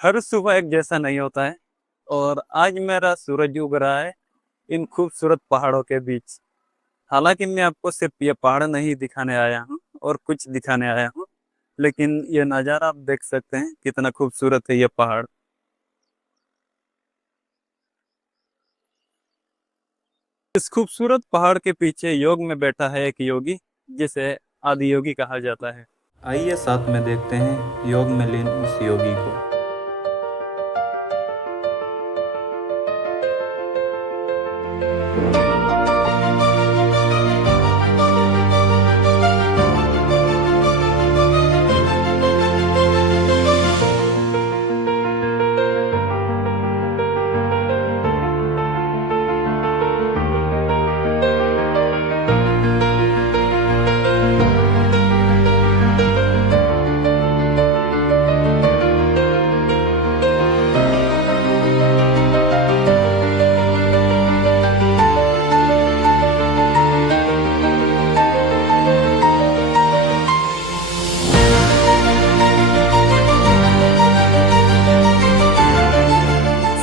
हर सुबह एक जैसा नहीं होता है और आज मेरा सूरज उग रहा है इन खूबसूरत पहाड़ों के बीच। हालांकि मैं आपको सिर्फ ये पहाड़ नहीं दिखाने आया हूँ और कुछ दिखाने आया हूँ, लेकिन ये नज़ारा आप देख सकते हैं कितना खूबसूरत है ये पहाड़। इस खूबसूरत पहाड़ के पीछे योग में बैठा है एक योगी, जिसे आदि योगी कहा जाता है। आइए साथ में देखते हैं योग में लीन उस योगी को।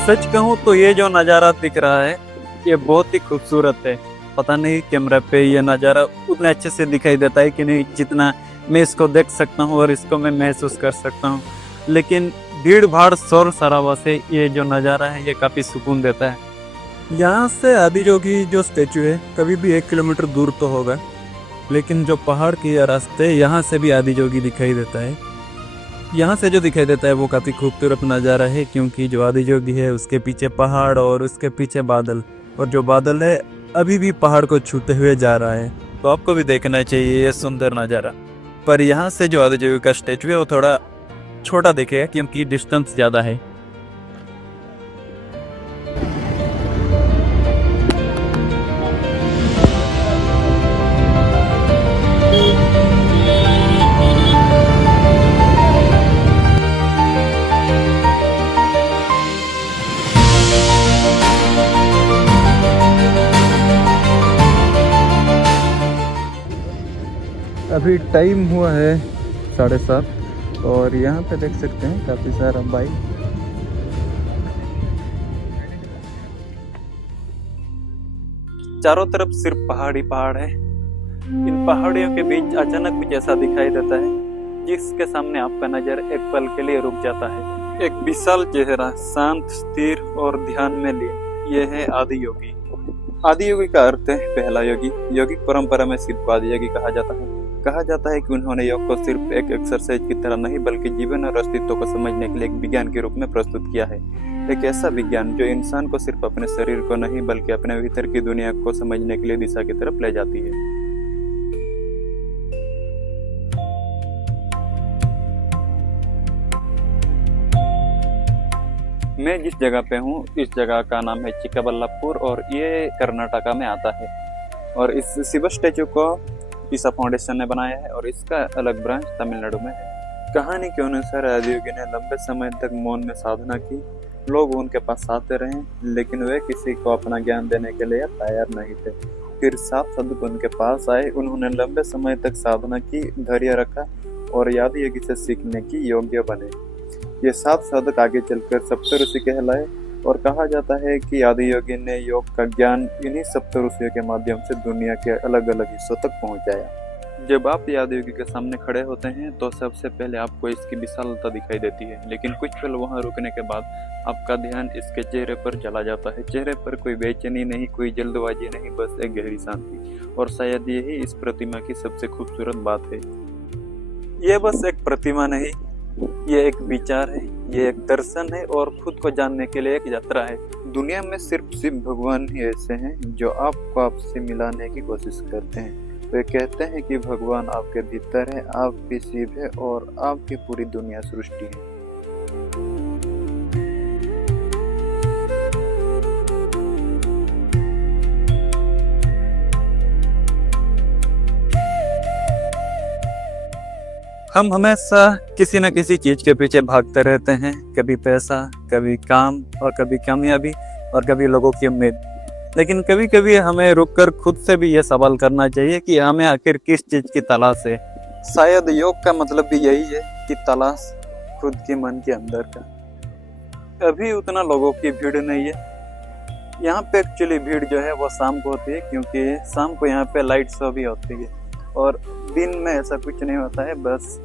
सच कहूँ तो ये जो नज़ारा दिख रहा है ये बहुत ही खूबसूरत है। पता नहीं कैमरा पे ये नज़ारा उतने अच्छे से दिखाई देता है कि नहीं, जितना मैं इसको देख सकता हूँ और इसको मैं महसूस कर सकता हूँ। लेकिन भीड़ भाड़ शोर शराबा से ये जो नज़ारा है ये काफ़ी सुकून देता है। यहाँ से आदियोगी जो स्टेचू है कभी भी 1 किलोमीटर दूर तो होगा, लेकिन जो पहाड़ के रास्ते यहाँ से भी आदियोगी दिखाई देता है। यहाँ से जो दिखाई देता है वो काफ़ी खूबसूरत नज़ारा है, क्योंकि जो आदियोगी है उसके पीछे पहाड़ और उसके पीछे बादल, और जो बादल है अभी भी पहाड़ को छूते हुए जा रहा है। तो आपको भी देखना चाहिए ये सुंदर नज़ारा। पर यहाँ से जो आदियोगी का स्टेचू है वो थोड़ा छोटा दिखेगा क्योंकि डिस्टेंस ज़्यादा है। अभी टाइम हुआ है 7:30 और यहाँ पे देख सकते हैं काफ़ी सारा बाइक। चारों तरफ सिर्फ पहाड़ी पहाड़ है। इन पहाड़ियों के बीच अचानक कुछ ऐसा दिखाई देता है जिसके सामने आपका नजर एक पल के लिए रुक जाता है। एक विशाल चेहरा, शांत, स्थिर और ध्यान में लिए। यह है आदि योगी। आदि योगी का अर्थ है पहला योगी। योगिक परंपरा में सिर्फ आदि योगी कहा जाता है। कहा जाता है कि उन्होंने योग को सिर्फ एक एक्सरसाइज की तरह नहीं बल्कि जीवन और अस्तित्व को समझने के लिए एक विज्ञान के रूप में प्रस्तुत किया है। एक ऐसा विज्ञान जो इंसान को सिर्फ अपने शरीर को नहीं बल्कि अपने भीतर की दुनिया को समझने के लिए दिशा की तरफ ले जाती है। मैं जिस जगह पे हूँ इस जगह का नाम है चिक्काबल्लापुर और ये कर्नाटका में आता है। और इस शिव स्टैचू को ईसा फाउंडेशन ने बनाया है और इसका अलग ब्रांच तमिलनाडु में है। कहानी के अनुसार आदियोगी ने लंबे समय तक मौन में साधना की। लोग उनके पास आते रहे, लेकिन वे किसी को अपना ज्ञान देने के लिए तैयार नहीं थे। फिर 7 साधक उनके पास आए। उन्होंने लंबे समय तक साधना की, धैर्य रखा और आदियोगी से सीखने की योग्य बने। ये 7 साधक आगे चलकर सप्तऋषि कहलाए और कहा जाता है कि आदियोगी ने योग का ज्ञान इन्हीं सप्तऋषियों के माध्यम से दुनिया के अलग अलग हिस्सों तक पहुंचाया। जब आप आदियोगी के सामने खड़े होते हैं तो सबसे पहले आपको इसकी विशालता दिखाई देती है, लेकिन कुछ पल वहां रुकने के बाद आपका ध्यान इसके चेहरे पर चला जाता है। चेहरे पर कोई बेचैनी नहीं, कोई जल्दबाजी नहीं, बस एक गहरी शांति। और शायद यही इस प्रतिमा की सबसे खूबसूरत बात है। ये बस एक प्रतिमा नहीं, ये एक विचार है, ये एक दर्शन है और खुद को जानने के लिए एक यात्रा है। दुनिया में सिर्फ शिव भगवान ही ऐसे हैं जो आपको आपसे मिलाने की कोशिश करते हैं। वे कहते हैं कि भगवान आपके भीतर है, आप भी शिव है और आपकी पूरी दुनिया सृष्टि है। हम हमेशा किसी न किसी चीज के पीछे भागते रहते हैं, कभी पैसा, कभी काम और कभी कामयाबी और कभी लोगों की उम्मीद। लेकिन कभी कभी हमें रुककर खुद से भी ये सवाल करना चाहिए कि हमें आखिर किस चीज की तलाश है। शायद योग का मतलब भी यही है कि तलाश खुद के मन के अंदर का। अभी उतना लोगों की भीड़ नहीं है। यहाँ पे एक्चुअली भीड़ जो है वो शाम को होती है, क्योंकि शाम को यहाँ पे लाइट शो भी होती है और दिन में ऐसा कुछ नहीं होता है। बस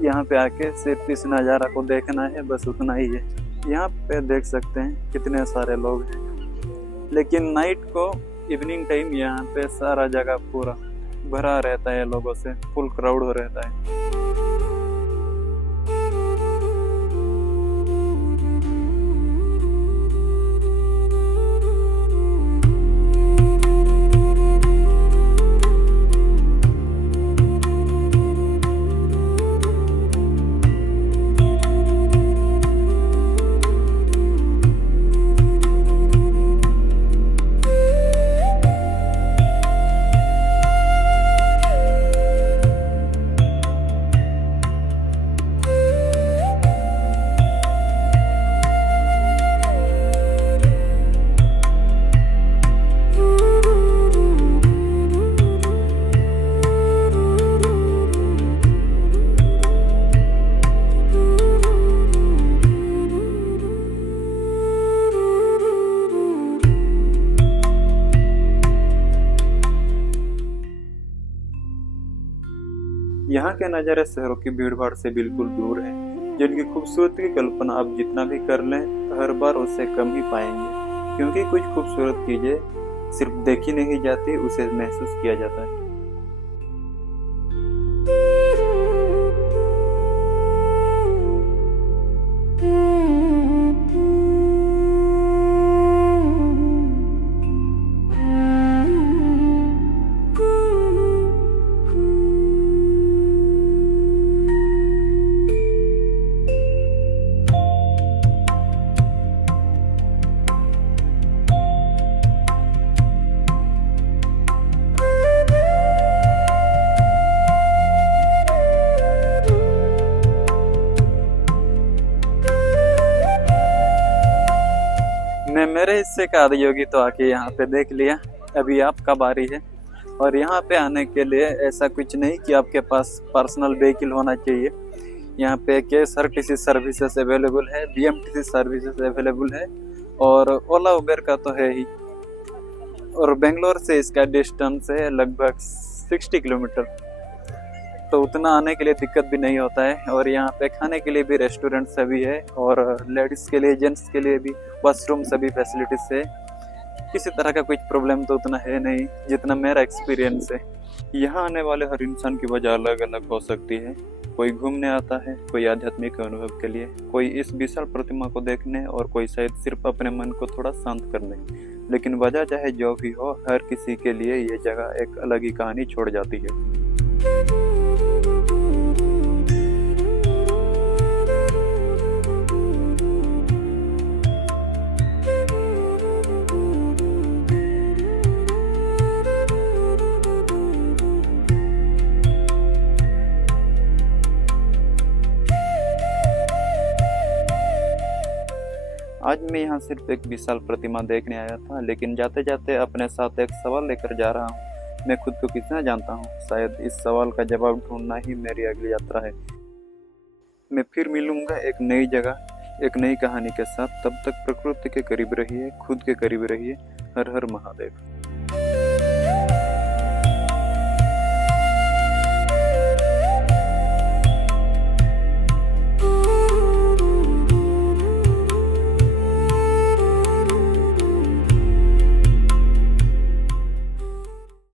यहाँ पे आके सिर्फ इस नज़ारा को देखना है, बस उतना ही है। यहाँ पे देख सकते हैं कितने सारे लोग हैं, लेकिन नाइट को इवनिंग टाइम यहाँ पे सारा जगह पूरा भरा रहता है लोगों से, फुल क्राउड हो रहता है। यहाँ के नज़ारे शहरों की भीड़ भाड़ से बिल्कुल दूर है, जिनकी खूबसूरती की कल्पना आप जितना भी कर लें हर बार उससे कम ही पाएंगे, क्योंकि कुछ खूबसूरत चीजें सिर्फ देखी नहीं जाती, उसे महसूस किया जाता है। मेरे हिस्से का आदियोगी तो आके यहाँ पे देख लिया, अभी आपका बारी है। और यहाँ पे आने के लिए ऐसा कुछ नहीं कि आपके पास पर्सनल व्हीकल होना चाहिए। यहाँ पे KSRTC सर्विसेज अवेलेबल है, BMTC सर्विसेज अवेलेबल है और ओला उबेर का तो है ही। और बेंगलोर से इसका डिस्टेंस है लगभग 60 किलोमीटर, तो उतना आने के लिए दिक्कत भी नहीं होता है। और यहाँ पे खाने के लिए भी रेस्टोरेंट सभी है और लेडीज़ के लिए, जेंट्स के लिए भी वॉशरूम सभी फैसिलिटीज है। किसी तरह का कुछ प्रॉब्लम तो उतना है नहीं जितना मेरा एक्सपीरियंस है। यहाँ आने वाले हर इंसान की वजह अलग अलग हो सकती है। कोई घूमने आता है, कोई आध्यात्मिक अनुभव के लिए, कोई इस विशाल प्रतिमा को देखने और कोई शायद सिर्फ अपने मन को थोड़ा शांत करने। लेकिन वजह चाहे जो भी हो, हर किसी के लिए ये जगह एक अलग ही कहानी छोड़ जाती है। आज मैं यहाँ सिर्फ एक विशाल प्रतिमा देखने आया था, लेकिन जाते जाते अपने साथ एक सवाल लेकर जा रहा हूँ। मैं खुद को कितना जानता हूँ? शायद इस सवाल का जवाब ढूंढना ही मेरी अगली यात्रा है। मैं फिर मिलूंगा एक नई जगह, एक नई कहानी के साथ। तब तक प्रकृति के करीब रहिए, खुद के करीब रहिए। हर हर महादेव।